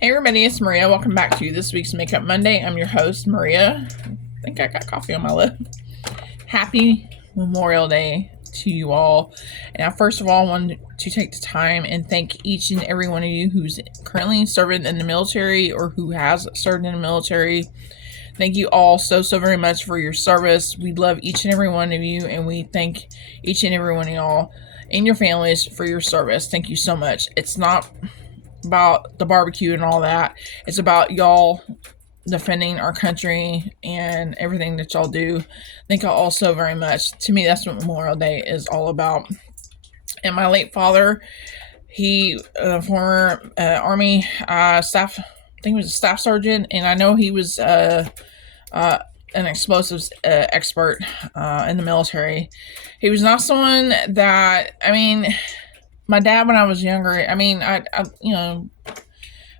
Hey everybody, it's Maria. Welcome back to this week's Makeup Monday. I'm your host, Maria. I think I got coffee on my lip. Happy Memorial Day to you all. And I first of all want to take the time and thank each and every one of you who's currently serving in the military or who has served in the military. Thank you all so very much for your service. We love each and every one of you, and we thank each and every one of y'all and your families for your service. Thank you so much. It's not about the barbecue and all that. It's about y'all defending our country and everything that y'all do. Thank y'all all so very much. To me, that's what Memorial Day is all about. And my late father, he, former Army staff, I think he was a staff sergeant, and I know he was an explosives expert in the military. He was not someone that, my dad, when I was younger,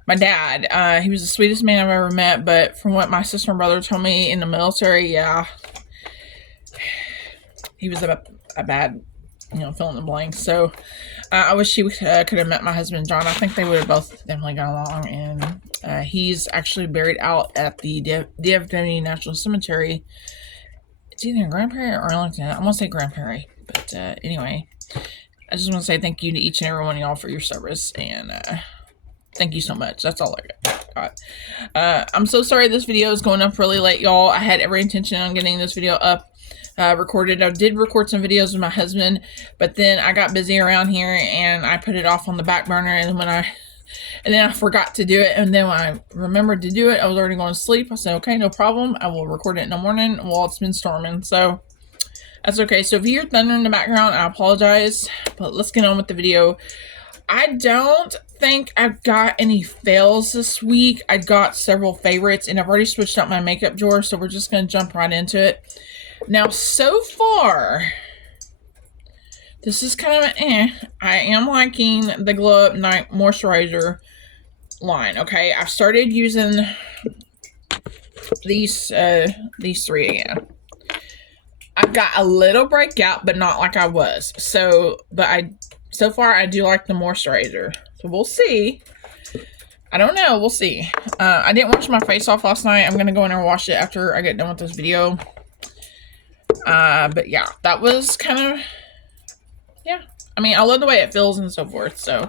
my dad, he was the sweetest man I've ever met, but from what my sister and brother told me in the military, yeah, he was a bad, fill in the blank. So I wish he could have met my husband, John. I think they would have both definitely got along, and he's actually buried out at the DFW National Cemetery. It's either in Grand Prairie or Arlington. I want to say Grand Prairie, but anyway, I just want to say thank you to each and every one of y'all for your service, and thank you so much. That's all I got. I'm so sorry this video is going up really late, y'all. I had every intention on getting this video up recorded. I did record some videos with my husband, but then I got busy around here and I put it off on the back burner, and then I forgot to do it, and then when I remembered to do it, I was already going to sleep. I said, okay, no problem. I will record it in the morning while it's been storming, so that's okay. So if you hear thunder in the background, I apologize, but let's get on with the video. I don't think I've got any fails this week. I got several favorites, and I've already switched out my makeup drawer, so we're just going to jump right into it. Now, so far, this is kind of I am liking the Glow Up Night Moisturizer line, okay? I've started using these three again. I've got a little breakout, but not like I was. So far, I do like the moisturizer. So we'll see. I don't know. We'll see. I didn't wash my face off last night. I'm going to go in and wash it after I get done with this video. But yeah, that was kind of, yeah. I love the way it feels and so forth. So,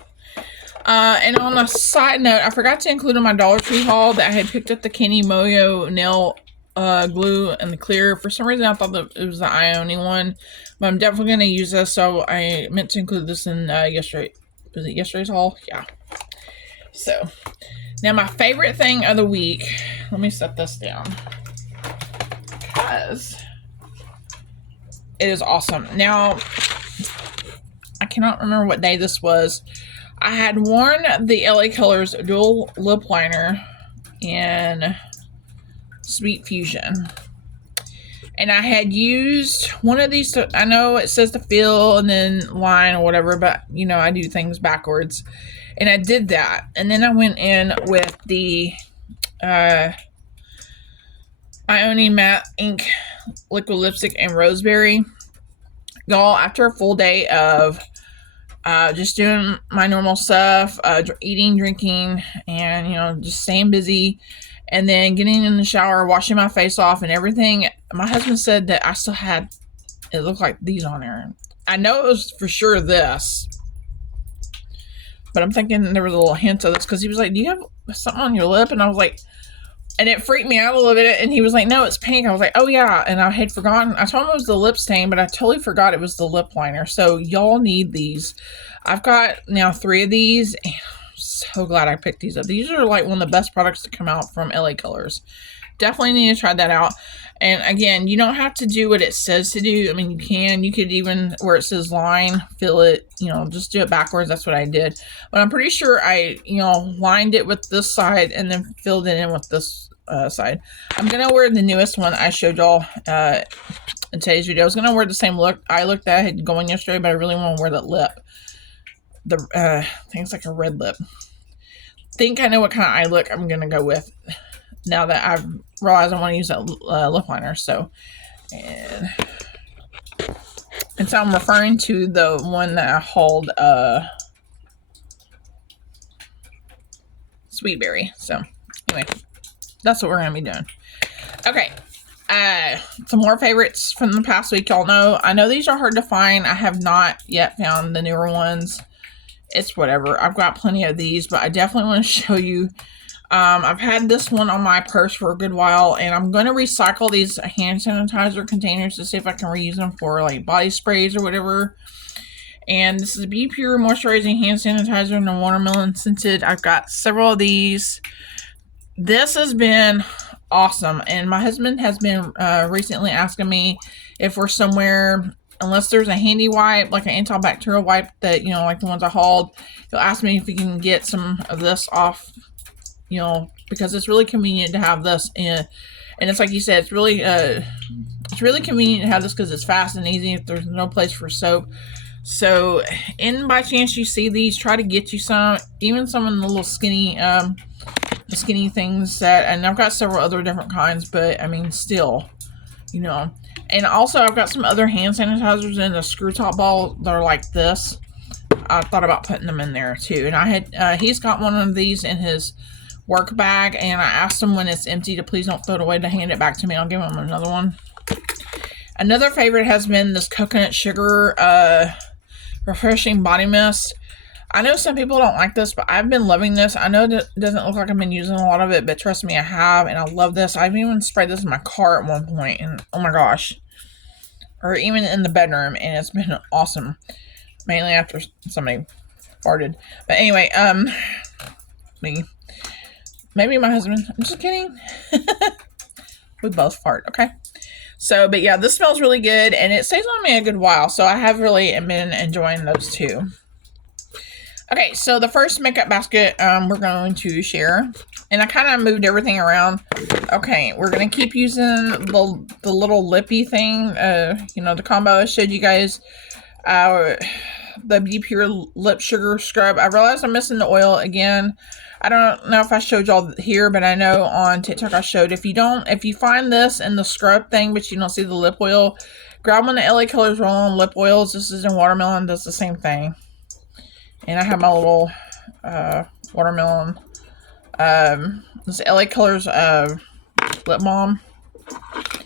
and on a side note, I forgot to include in my Dollar Tree haul that I had picked up the Kenny Moyo nail glue and the clear. For some reason, I thought that it was the Ione one, but I'm definitely going to use this, so I meant to include this in yesterday's haul? Yeah. So, now my favorite thing of the week, let me set this down, because it is awesome. Now, I cannot remember what day this was. I had worn the LA Colors Dual Lip Liner in Sweet Fusion, and I had used one of these I know it says to fill and then line or whatever, but I do things backwards, and I did that, and then I went in with the Ione Matte Ink Liquid Lipstick and Roseberry. Y'all, after a full day of just doing my normal stuff, eating, drinking, and just staying busy, and then getting in the shower, washing my face off and everything, my husband said that I still had, it looked like these on there. I know it was for sure this, but I'm thinking there was a little hint of this, because he was like, do you have something on your lip? And I was like, and it freaked me out a little bit, and he was like, no, it's pink. I was like, oh yeah, and I had forgotten. I told him it was the lip stain, but I totally forgot it was the lip liner. So y'all need these. I've got now 3 of these, and I'm so glad I picked these up. These are like one of the best products to come out from LA Colors. Definitely need to try that out. And again, you don't have to do what it says to do. You could even, where it says line, fill it, just do it backwards. That's what I did. But I'm pretty sure I, lined it with this side and then filled it in with this side. I'm going to wear the newest one I showed y'all in today's video. I was going to wear the same eye look that I had going yesterday, but I really want to wear that lip. I think it's like a red lip. Think I know what kind of eye look I'm going to go with now that I've realized I want to use that lip liner. So, and so I'm referring to the one that I hauled Sweet Berry. So anyway, that's what we're gonna be doing. Okay. Some more favorites from the past week. Y'all know, I know these are hard to find. I have not yet found the newer ones. It's whatever. I've got plenty of these, but I definitely want to show you. I've had this one on my purse for a good while, and I'm going to recycle these hand sanitizer containers to see if I can reuse them for like body sprays or whatever. And this is Be Pure Moisturizing Hand Sanitizer in the Watermelon Scented. I've got several of these. This has been awesome, and my husband has been recently asking me if we're somewhere, unless there's a handy wipe, like an antibacterial wipe that, you know, like the ones I hauled, he'll ask me if we can get some of this off, you know, because it's really convenient to have this in. And it's like you said, it's really convenient to have this because it's fast and easy if there's no place for soap. So, by chance you see these, try to get you some, even some in the little skinny, the skinny things that, and I've got several other different kinds, but I mean, still, you know. And also, I've got some other hand sanitizers in the screw top ball that are like this. I thought about putting them in there too. And I had, he's got one of these in his work bag, and I asked him when it's empty to please don't throw it away, to hand it back to me. I'll give him another one. Another favorite has been this coconut sugar refreshing body mist. I know some people don't like this, but I've been loving this. I know it doesn't look like I've been using a lot of it, but trust me, I have, and I love this. I've even sprayed this in my car at one point, and oh my gosh. Or even in the bedroom, and it's been awesome. Mainly after somebody farted. But anyway, maybe my husband. I'm just kidding. We both fart, okay? So, but yeah, this smells really good, and it stays on me a good while, so I have really been enjoying those too. Okay, so the first makeup basket we're going to share, and I kind of moved everything around. Okay, we're going to keep using the little lippy thing, you know, the combo I showed you guys, the Be Pure Lip Sugar Scrub. I realized I'm missing the oil again. I don't know if I showed y'all here, but I know on TikTok I showed. If you find this in the scrub thing, but you don't see the lip oil, grab one of LA Colors Roll-On Lip Oils. This is in watermelon, does the same thing. And I have my little watermelon, this LA Colors lip balm. But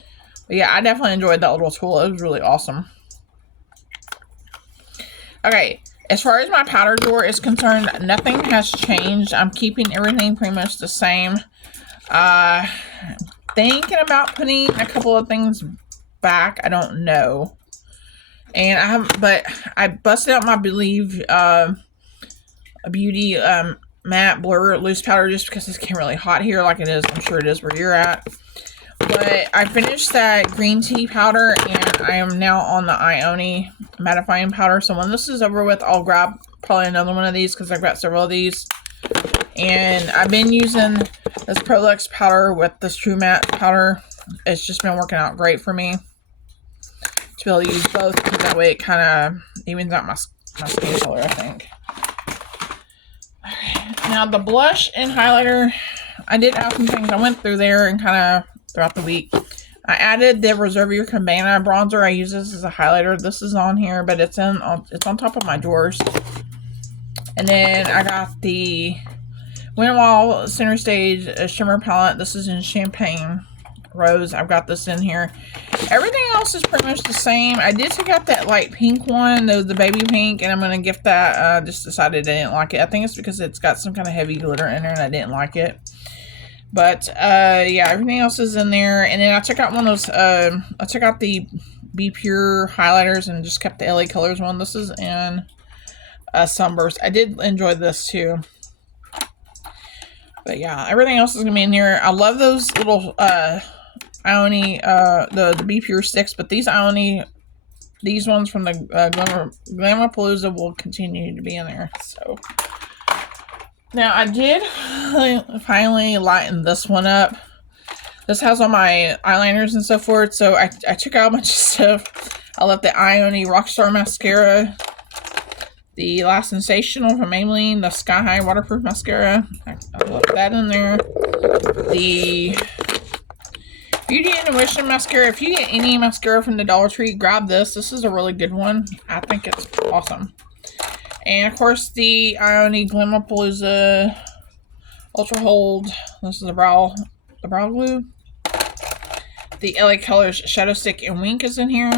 yeah, I definitely enjoyed that little tool. It was really awesome. Okay, as far as my powder drawer is concerned, nothing has changed. I'm keeping everything pretty much the same. Thinking about putting a couple of things back. I don't know. And I busted out my Believe Beauty matte blur loose powder just because it's getting really hot here, like it is, I'm sure it is where you're at. But I finished that green tea powder, and I am now on the Ioni mattifying powder. So when this is over with, I'll grab probably another one of these because I've got several of these. And I've been using this Prolux powder with this True Matte powder. It's just been working out great for me to be able to use both, because that way it kind of evens out my skin color, I think. Okay. Now the blush and highlighter, I did add some things. I went through there and kind of throughout the week. I added the Reserve Your Cabana bronzer. I use this as a highlighter. This is on here, but it's on top of my drawers. And then I got the Wet n Wild Center Stage Shimmer Palette. This is in Champagne Rose. I've got this in here. Everything else is pretty much the same. I did take out that light pink one, the baby pink, and I'm going to gift that. Just decided I didn't like it. I think it's because it's got some kind of heavy glitter in there and I didn't like it. But, yeah, everything else is in there. And then I took out one of those, I took out the Be Pure highlighters and just kept the LA Colors one. This is in Sunburst. I did enjoy this too. But yeah, everything else is going to be in here. I love those little, Ioni, the Be Pure sticks, but these Ioni, these ones from the Glamapalooza will continue to be in there. So now I did finally lighten this one up. This has all my eyeliners and so forth. So I took out a bunch of stuff. I left the Ioni Rockstar Mascara, the Last Sensational from Maybelline, the Sky High Waterproof Mascara. I left that in there. The Beauty Intuition Mascara. If you get any mascara from the Dollar Tree, grab this. This is a really good one. I think it's awesome. And of course, the Ioni Glamapalooza Ultra Hold. This is the brow glue. The LA Colors Shadow Stick and Wink is in here.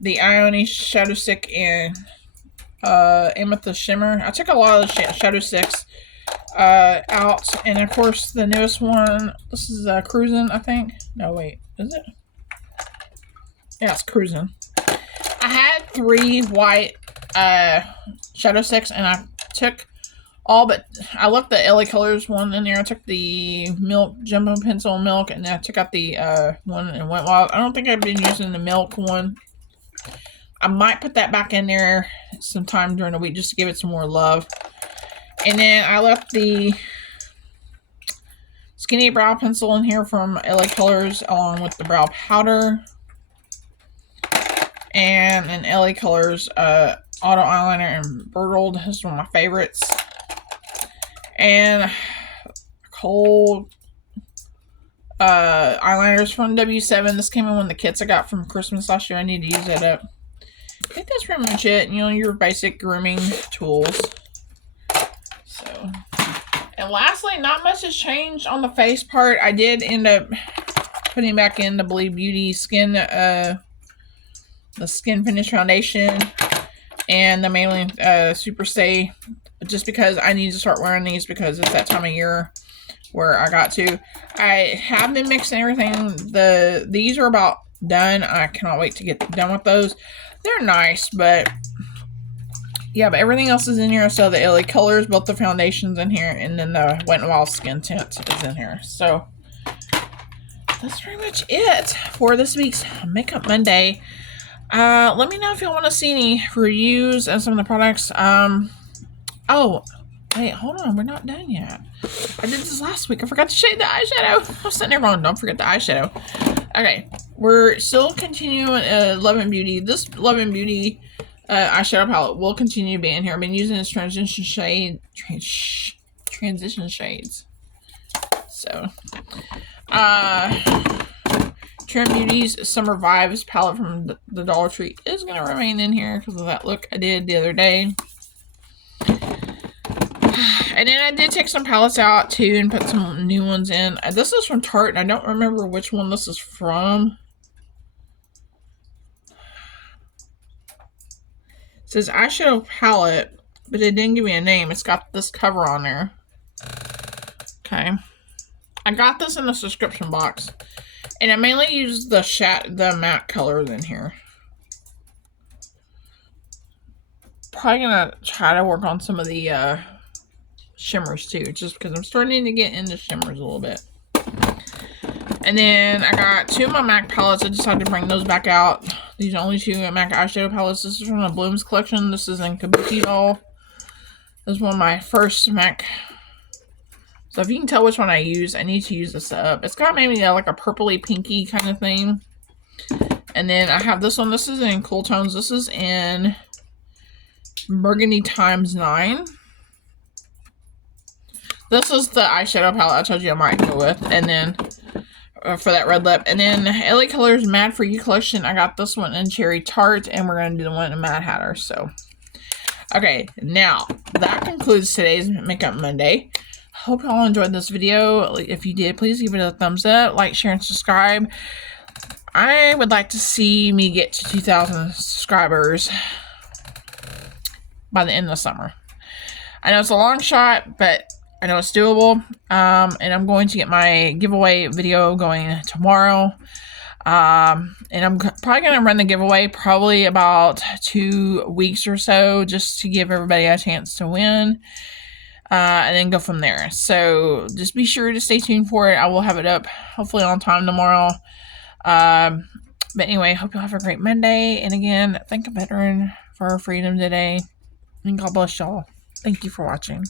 The Ioni Shadow Stick and Amethyst Shimmer. I took a lot of the Shadow Sticks out, and of course the newest one. This is Cruising, I think. No, wait, is it? Yeah, it's Cruising. I had 3 white Shadow Sticks, and I took all but I left the LA Colors one in there. I took the Milk Jumbo Pencil Milk, and then I took out the one and went wild. I don't think I've been using the Milk one. I might put that back in there sometime during the week just to give it some more love. And then I left the Skinny Brow Pencil in here from LA Colors along with the brow powder. And an LA Colors Auto Eyeliner in Burgled. This is one of my favorites. And cold eyeliners from W7. This came in one of the kits I got from Christmas last year. I need to use that up. I think that's pretty much it. You know, your basic grooming tools. So, and lastly, not much has changed on the face part. I did end up putting back in the Believe Beauty Skin, the Skin Finish Foundation and the Maybelline Super Stay, just because I need to start wearing these because it's that time of year where I got to. I have been mixing everything. These are about done. I cannot wait to get done with those. They're nice, but yeah, but everything else is in here. So the LA Colors, both the foundations in here, and then the Wet n Wild Skin Tint is in here. So that's pretty much it for this week's Makeup Monday. Let me know if you want to see any reviews and some of the products. Oh, wait, hold on. We're not done yet. I did this last week. I forgot to shade the eyeshadow. I was sitting there going, don't forget the eyeshadow. Okay, we're still continuing Love and Beauty. This Love and Beauty eyeshadow palette will continue being here. I've been using this transition shades. So, Trim Beauty's Summer Vibes palette from the Dollar Tree is going to remain in here because of that look I did the other day. And then I did take some palettes out too and put some new ones in. This is from Tarte, and I don't remember which one this is from. It says eyeshadow palette, but it didn't give me a name. It's got this cover on there. Okay. I got this in the subscription box. And I mainly use the matte colors in here. Probably gonna try to work on some of the shimmers too, just because I'm starting to get into shimmers a little bit. And then I got 2 of my MAC palettes. I decided to bring those back out. These are only 2 MAC eyeshadow palettes. This is from the Blooms collection. This is in Kabuki Doll. This is one of my first MAC. So if you can tell which one I use, I need to use this up. It's got maybe like a purpley pinky kind of thing. And then I have this one. This is in Cool Tones. This is in Burgundy ×9. This is the eyeshadow palette I told you I might go with. And then for that red lip. And then LA Colors Mad For You collection. I got this one in Cherry Tart. And we're going to do the one in Mad Hatter. So, okay. Now, that concludes today's Makeup Monday. Hope you all enjoyed this video. If you did, please give it a thumbs up, like, share, and subscribe. I would like to see me get to 2,000 subscribers by the end of the summer. I know it's a long shot, but I know it's doable. And I'm going to get my giveaway video going tomorrow. And I'm probably going to run the giveaway probably about 2 weeks or so, just to give everybody a chance to win. And then go from there. So just be sure to stay tuned for it. I will have it up hopefully on time tomorrow. But anyway, hope you have a great Monday. And again, thank a veteran for our freedom today. And God bless y'all. Thank you for watching.